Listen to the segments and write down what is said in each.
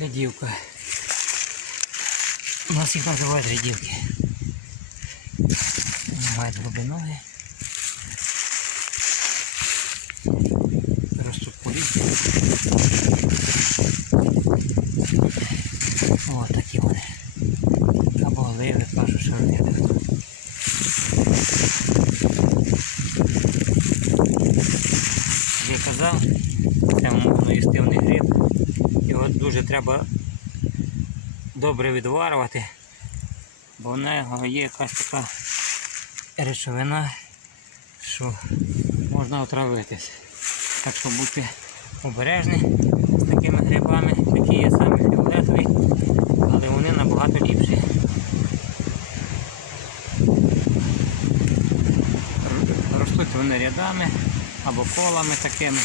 Рядівка. У нас їх називають рядівки. Мають глибиноги. Ростуть по лісі. О, такі вони. Або гливи, гливи. Як я казав, це моноїстивний гриб. Дуже треба добре відварювати, бо в нього є якась така речовина, що можна отравитись. Так що будьте обережні з такими грибами, такі є самі фіолетові, але вони набагато ліпші. Ростуть вони рядами або колами такими,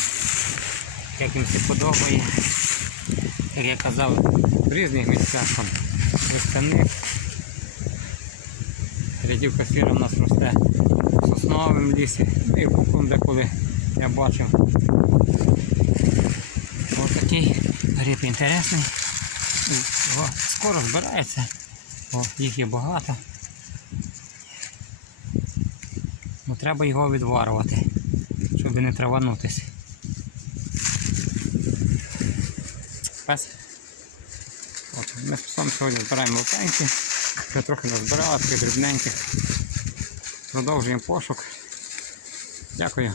як їм це подобає. Як я казав, в різних місцях там весени. Рядівка сіра у нас росте в сосновому лісі, ну і куком деколи я бачив. Ось такий гриб інтересний. І, о, Скоро збирається. О, їх є багато. Ну, треба його відварувати, щоб не траванутися. Пес. От, ми з псом сьогодні збираємо лопеньки. Вже трохи назбирала таких дрібненьких. Продовжуємо пошук. Дякую.